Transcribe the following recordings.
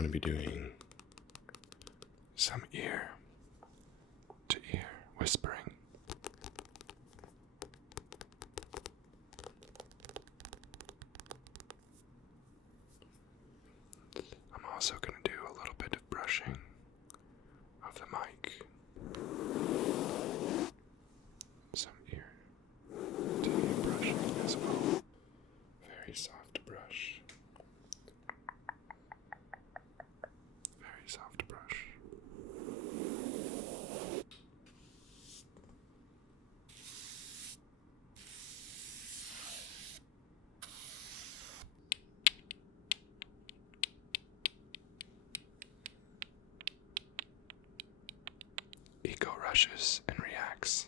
going to be doing some ear to ear whispering. I'm also going to do a little bit of brushing of the mic. Some ear to ear brushing as well. Very soft brush. Very soft brush. Ego rushes and reacts,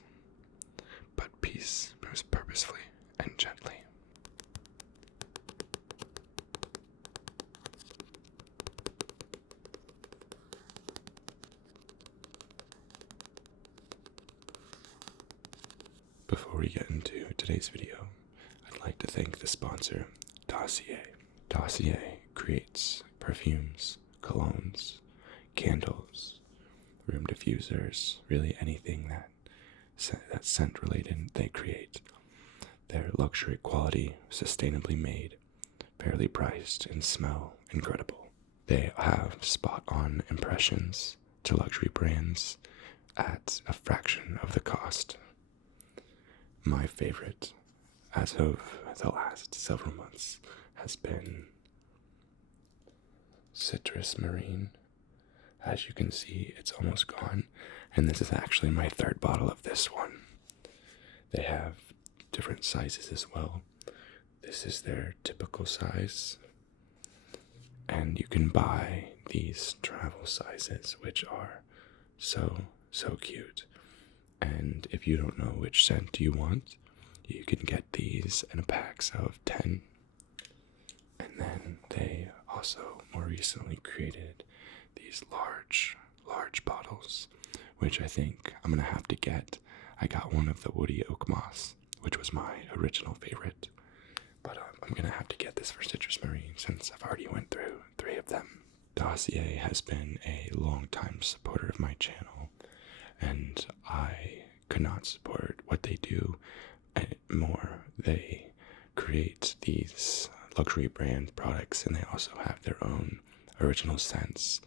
but peace moves purposefully and gently. Before we get into today's video, I'd like to thank the sponsor, Dossier. Dossier creates perfumes, colognes, candles, room diffusers, really anything that's scent related they create. They're luxury quality, sustainably made, fairly priced, and smell incredible. They have spot-on impressions to luxury brands at a fraction of the cost. My favorite, as of the last several months, has been Citrus Marine. As you can see, it's almost gone, and this is actually my third bottle of this one. They have different sizes as well. This is their typical size, and you can buy these travel sizes, which are so cute. And if you don't know which scent you want, you can get these in a packs of 10. And then they also more recently created these large bottles, which I think I'm gonna have to get. I got one of the woody oak moss, which was my original favorite, but I'm gonna have to get this for Citrus Marine since I've already went through 3 of them. Dossier has been a long-time supporter of my channel, and I could not support what they do more. They create these luxury brand products, and they also have their own original scents,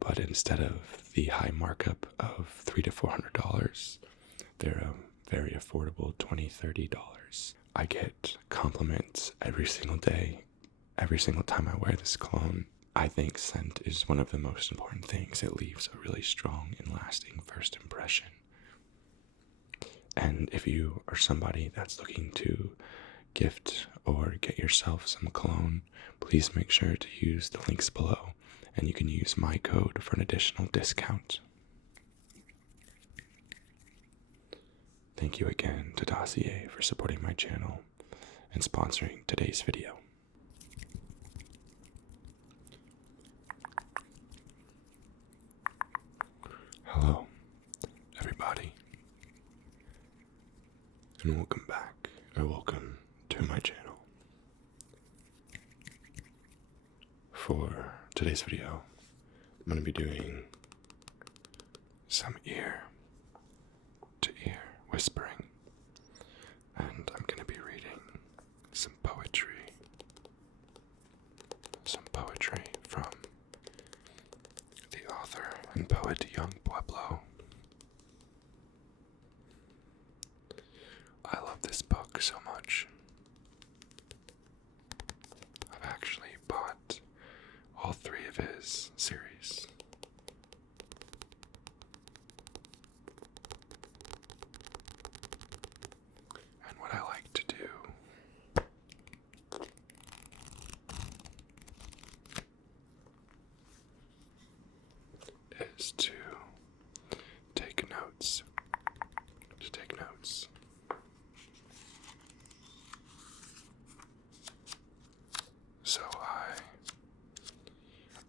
but instead of the high markup of $300 to $400, they're a very affordable $20-$30. I get compliments every single day, every single time I wear this cologne. I think scent is one of the most important things. It leaves a really strong and lasting first impression. And if you are somebody that's looking to gift or get yourself some cologne, please make sure to use the links below, and you can use my code for an additional discount. Thank you again to Dossier for supporting my channel and sponsoring today's video. Hello, everybody, and welcome back, or welcome to my channel. For today's video, I'm going to be doing some ear to ear whispering, and I'm going to be reading some poetry from the author and poet young Pueblo. I love this book so much. I've actually bought all 3 of his series. And what I like to do is to take notes. So I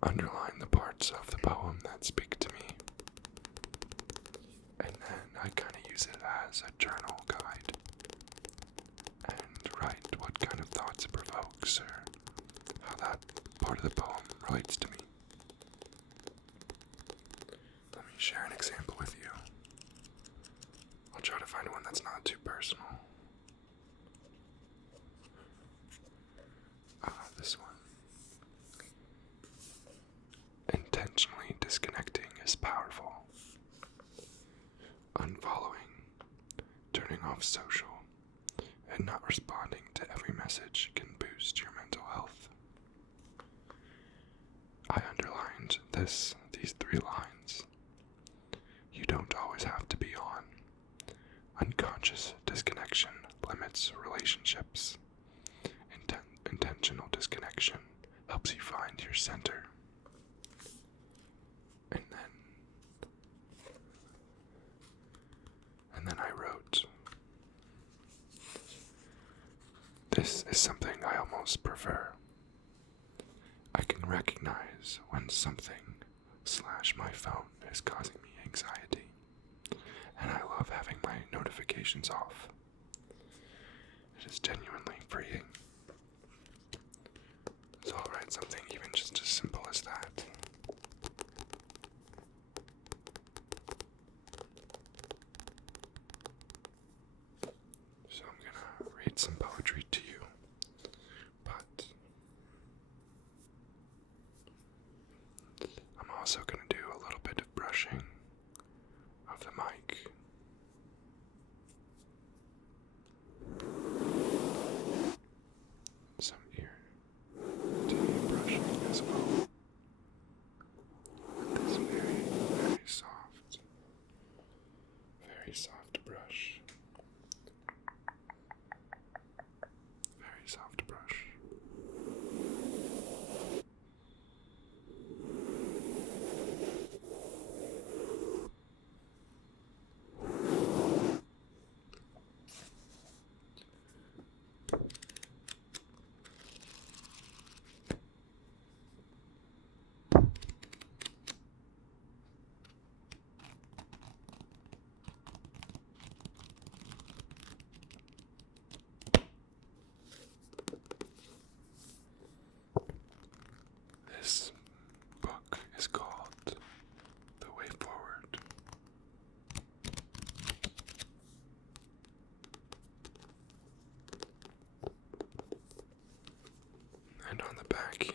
underline the parts of the poem that speak to me, and then I kind of use it as a journal guide and write what kind of thoughts it provokes or how that part of the poem relates to me. too personal. This one. Intentionally disconnecting is powerful. Unfollowing, turning off social, and not responding to every message can boost your mental health. I underlined these 3 lines. You don't always have to be on. Unconscious disconnection limits relationships. Intentional disconnection helps you find your center. And then I wrote, this is something I almost prefer. I can recognize when something / my phone is causing me anxiety, and I love having my notifications off. It is genuinely freeing. So I'll write something even just as simple as that. So I'm gonna read some poetry to you, but I'm also gonna do a little bit of brushing of the mic. Some ear to ear brushing as well. With this very soft brush. Very soft brush. This book is called The Way Forward. And on the back here,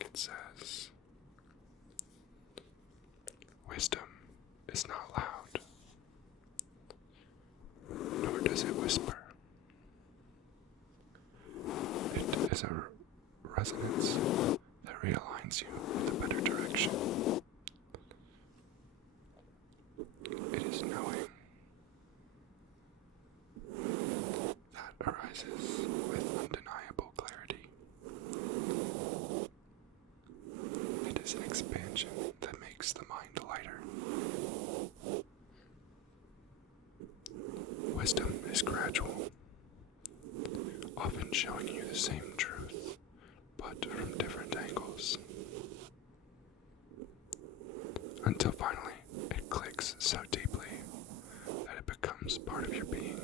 it says, wisdom is not loud, nor does it whisper. It is a resonance that realigns you with a better direction. It is knowing that arises with undeniable clarity. It is an expansion that makes the mind lighter. Wisdom is gradual, often showing you the same truth, but from different angles. Until finally, it clicks so deeply that it becomes part of your being.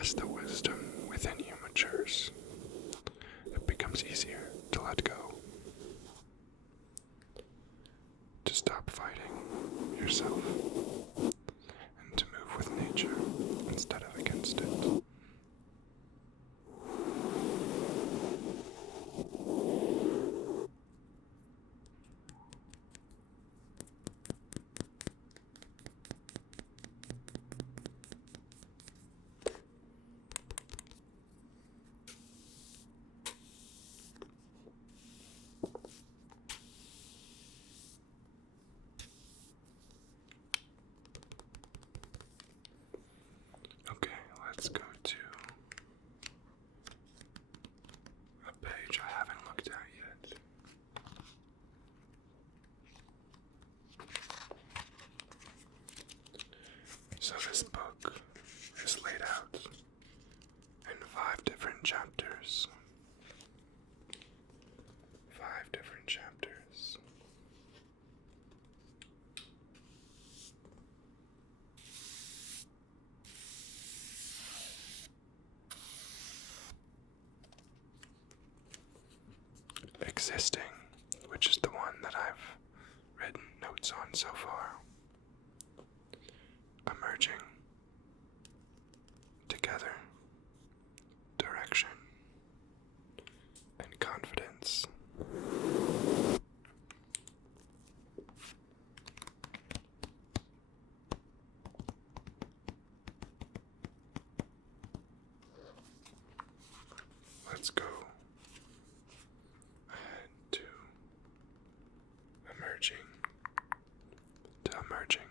As the wisdom within you matures, it becomes easier to let go, to stop fighting yourself, and to move with nature instead of against it. Okay, let's go to a page I haven't looked at yet. So this book is laid out in 5 different chapters. 5 different chapters. Existing, which is the one that I've notes on so far. Emerging, together, direction, and confidence. Let's go ahead to emerging to emerging.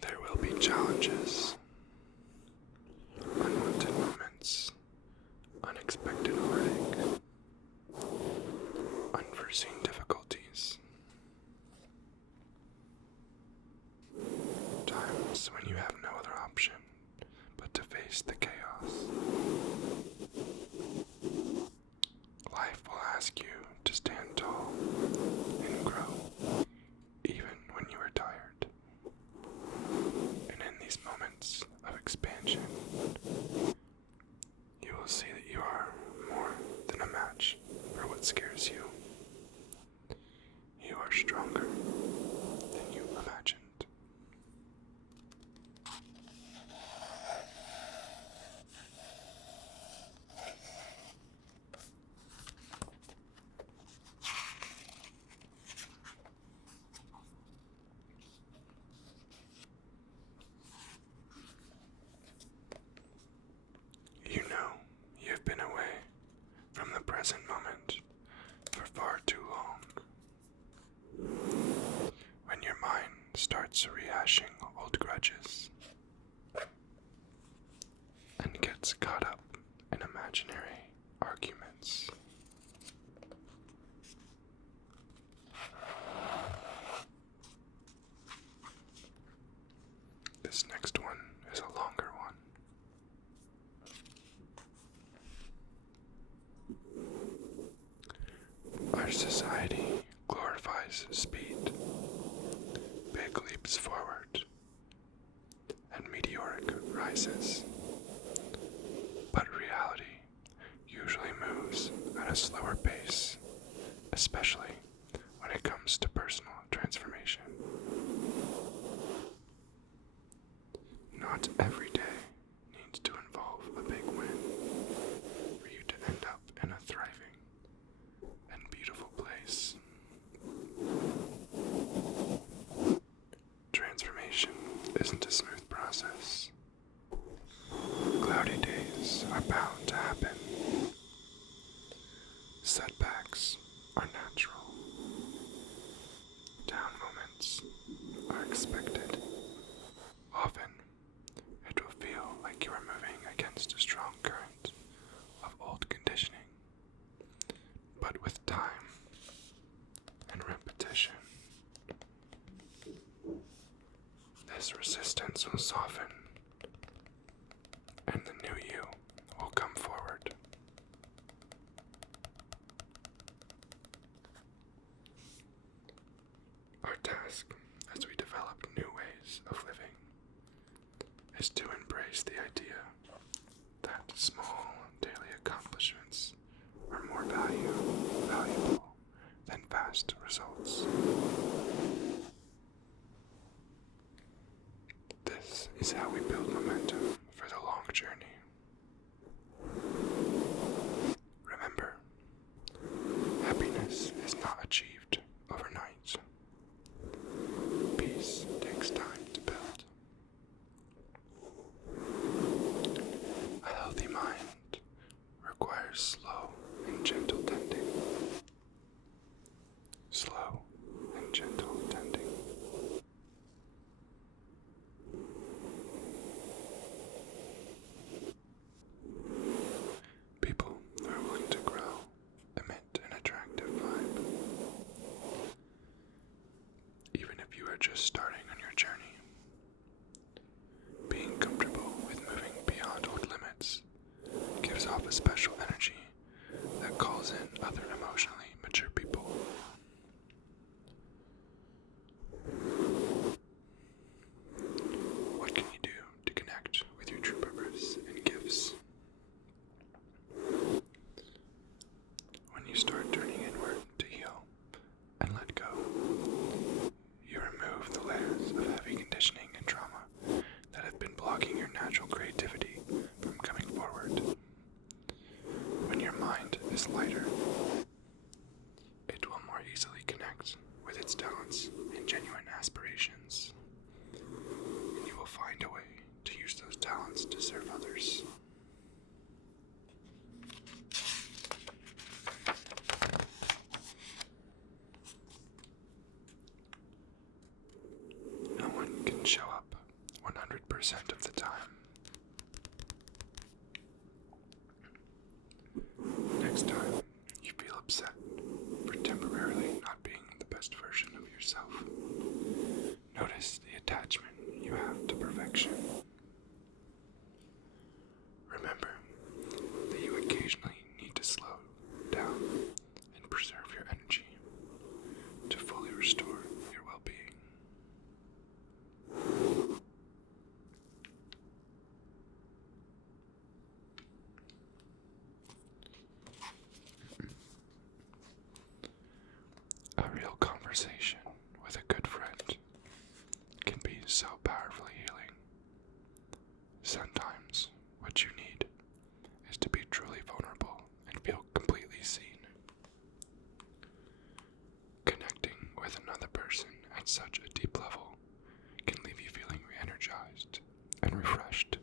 There will be challenges, unwanted moments, unexpected heartache, unforeseen difficulties, times when you have no other option but to face the chaos. Life will ask you to stand tall and grow, even when you are tired. And in these moments of expansion, you will see that you are more than a match for what scares you. You are stronger than you imagined. You know you've been away from the present moment for far too long. When your mind starts rehashing old grudges and gets caught up in imaginary arguments. This next one is a longer one. Our society glorifies speed, big leaps forward, and meteoric rises. But reality usually moves at a slower pace, especially when it comes to personal transformation. Not every day needs to involve a big win for you to end up in a thriving and beautiful place. Transformation isn't a smooth process. Cloudy days are bound to happen. Setbacks are natural. Down moments are expected. Often, it will feel like you are moving against a strong current of old conditioning. But with time and repetition, this resistance will soften, and the new you will come forward. Our task, as we develop new ways of living, is to embrace the idea that small daily accomplishments are more valuable than fast results. This is how we build momentum for the long journey. Remember, happiness is not achieved overnight. Peace takes time to build. A healthy mind requires slow and gentle tending. Slow and gentle tending. People who are willing to grow emit an attractive vibe. Even if you are just starting on your journey, being comfortable with moving beyond old limits gives off a special energy that calls in other emotionally mature people. becomes lighter. It will more easily connect with its talents and genuine aspirations, and you will find a way to use those talents to serve others. No one can show up 100% of the time. Next time you feel upset for temporarily not being the best version of yourself, notice the attachment you have to perfection. Remember that you occasionally need to slow down and preserve your energy to fully restore your well-being. A real conversation with a good friend can be so powerfully healing. Sometimes what you need is to be truly vulnerable and feel completely seen. Connecting with another person at such a deep level can leave you feeling re-energized and refreshed.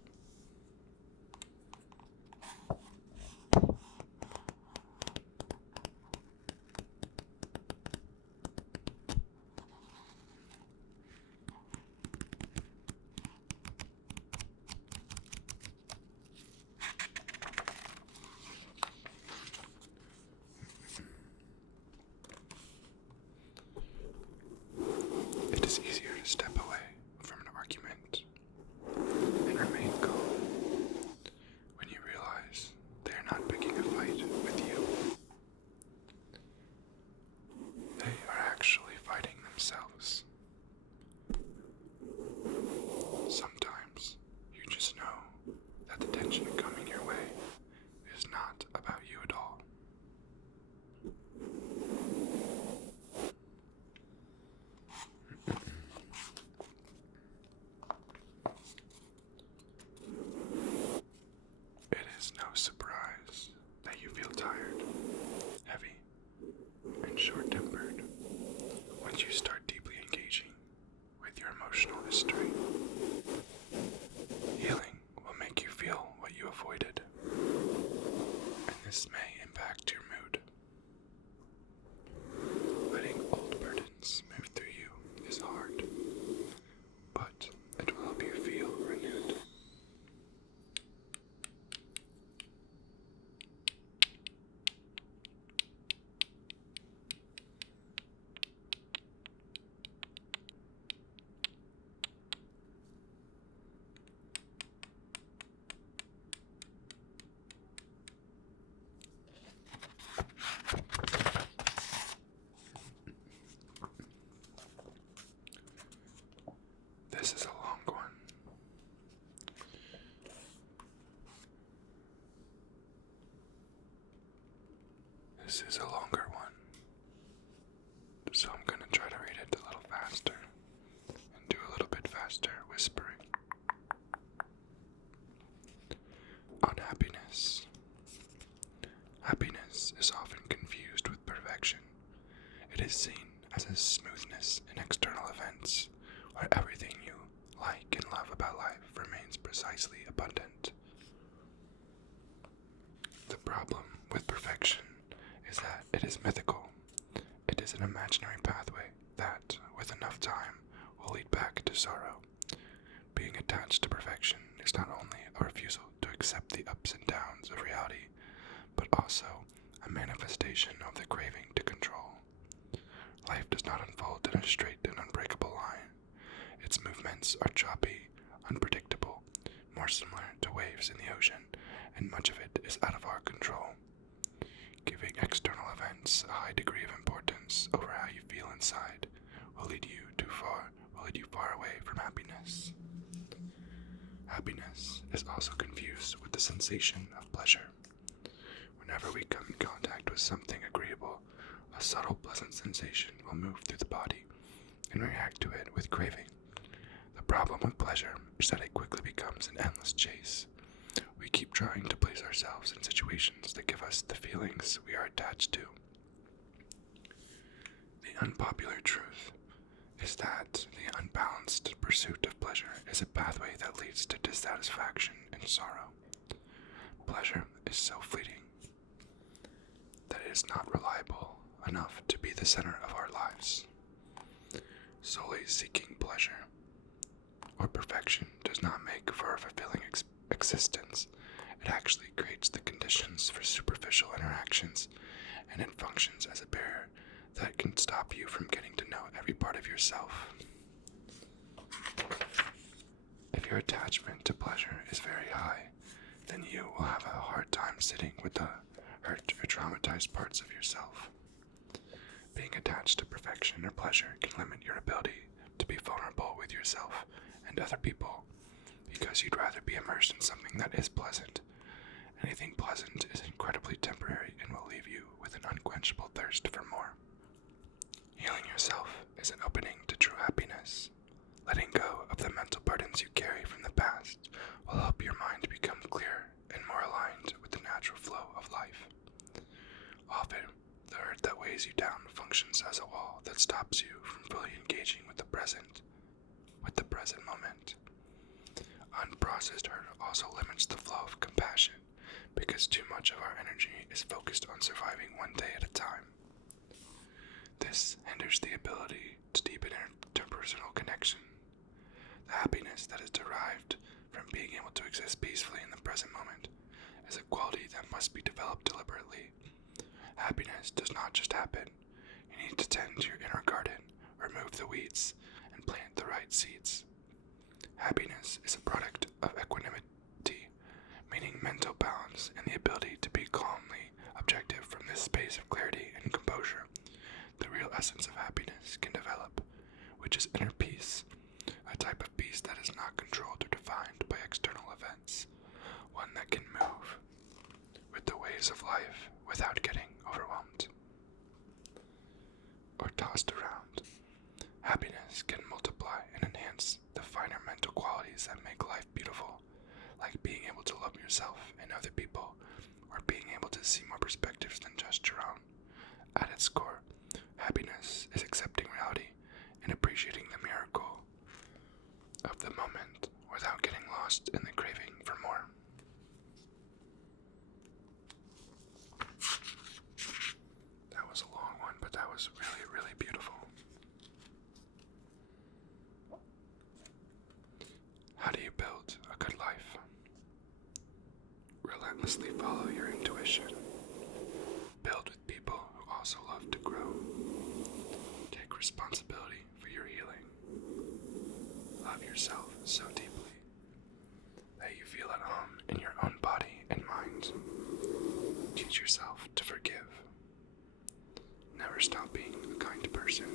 It is easier to step away from an argument and remain calm when you realize they are not picking a fight with you. They are actually fighting themselves. Sometimes you just know that the tension coming your way is not about you at all. It is no surprise that you feel tired, heavy, and short-tempered once you start deeply engaging with your emotional history. Healing will make you feel what you avoided, and this may impact your mood. Letting old burdens move through you is hard, but it will help you feel renewed. This is a long one. This is a longer one. So I'm going to try to read it a little faster and do a little bit faster whispering. On happiness. Happiness is often confused with perfection. It is seen as a smoothness in external events, where everything you like and love about life remains precisely abundant. The problem with perfection is that it is mythical. It is an imaginary pathway that, with enough time, will lead back to sorrow. Being attached to perfection is not only a refusal to accept the ups and downs of reality, but also a manifestation of the craving to control. Life does not unfold in a straight and unbreakable line. Its movements are choppy, unpredictable, more similar to waves in the ocean, and much of it is out of our control. Giving external events a high degree of importance over how you feel inside will lead you far away from happiness. Happiness is also confused with the sensation of pleasure. Whenever we come in contact with something agreeable, a subtle pleasant sensation will move through the body and react to it with craving. The problem with pleasure is that it quickly becomes an endless chase. We keep trying to place ourselves in situations that give us the feelings we are attached to. The unpopular truth is that the unbalanced pursuit of pleasure is a pathway that leads to dissatisfaction and sorrow. Pleasure is so fleeting that it is not reliable enough to be the center of our lives. Solely seeking pleasure or perfection does not make for a fulfilling existence. It actually creates the conditions for superficial interactions, and it functions as a barrier that can stop you from getting to know every part of yourself. If your attachment to pleasure is very high, then you will have a hard time sitting with the hurt or traumatized parts of yourself. Being attached to perfection or pleasure can limit your ability to be vulnerable with yourself and other people, because you'd rather be immersed in something that is pleasant. Anything pleasant is incredibly temporary and will leave you with an unquenchable thirst for more. Healing yourself is an opening to true happiness. Letting go of the mental burdens you carry from the past will help your mind become clear and more aligned with the natural flow of life. Often, the hurt that weighs you down functions as a wall that stops you from fully engaging with the present moment. Unprocessed hurt also limits the flow of compassion, because too much of our energy is focused on surviving one day at a time. This hinders the ability to deepen interpersonal connection. The happiness that is derived from being able to exist peacefully in the present moment is a quality that must be developed deliberately. Happiness does not just happen. You need to tend to your inner garden, remove the weeds, and plant the right seeds. Happiness is a product of equanimity, meaning mental balance and the ability to be calmly objective from this space of clarity and composure. The real essence of happiness can develop, which is inner peace, a type of peace that is not controlled or defined by external events, one that can move with the waves of life without getting overwhelmed or tossed around. Happiness can multiply and enhance the finer mental qualities that make life beautiful, like being able to love yourself and other people, or being able to see more perspectives than just your own. At its core, happiness is accepting reality and appreciating the miracle of the moment without getting lost in the craving for more. That was a long one, but that was really, really beautiful. How do you build a good life? Relentlessly follow your intuition. Build with people who also love to grow. Take responsibility for your healing. Love yourself so deeply that you feel at home in your own body and mind. Teach yourself to forgive. Never stop being a kind person.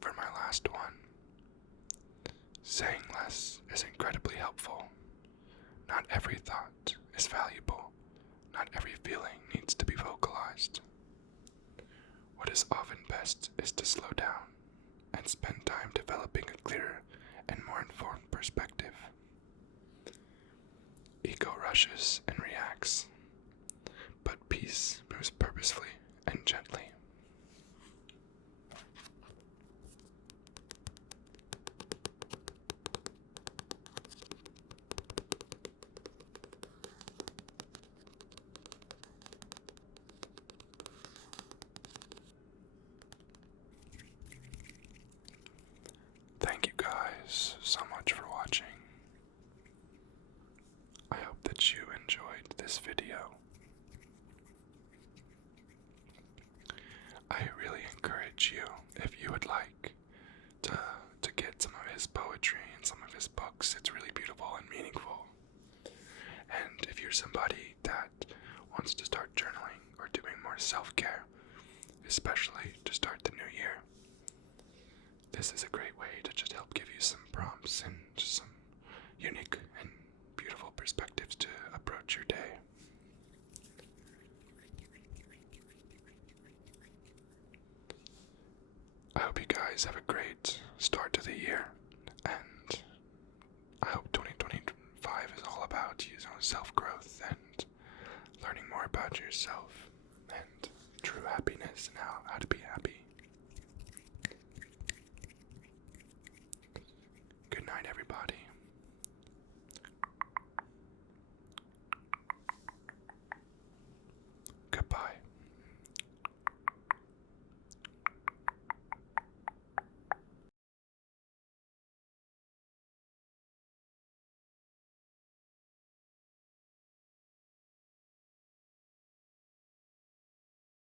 For my last one, saying less is incredibly helpful. Not every thought is valuable. Not every feeling needs to be vocalized. What is often best is to slow down and spend time developing a clearer and more informed perspective. Ego rushes and reacts, but peace moves purposefully and gently. Thank you guys so much for watching. I hope that you enjoyed this video. I really encourage you, if you would like to get some of his poetry and some of his books. It's really beautiful and meaningful. And if you're somebody that wants to start journaling or doing more self-care, especially to start the new year, this is a great way to just help give you some prompts and just some unique and beautiful perspectives to approach your day. I hope you guys have a great start to the year, and I hope about self-growth and learning more about yourself and true happiness and how to be happy.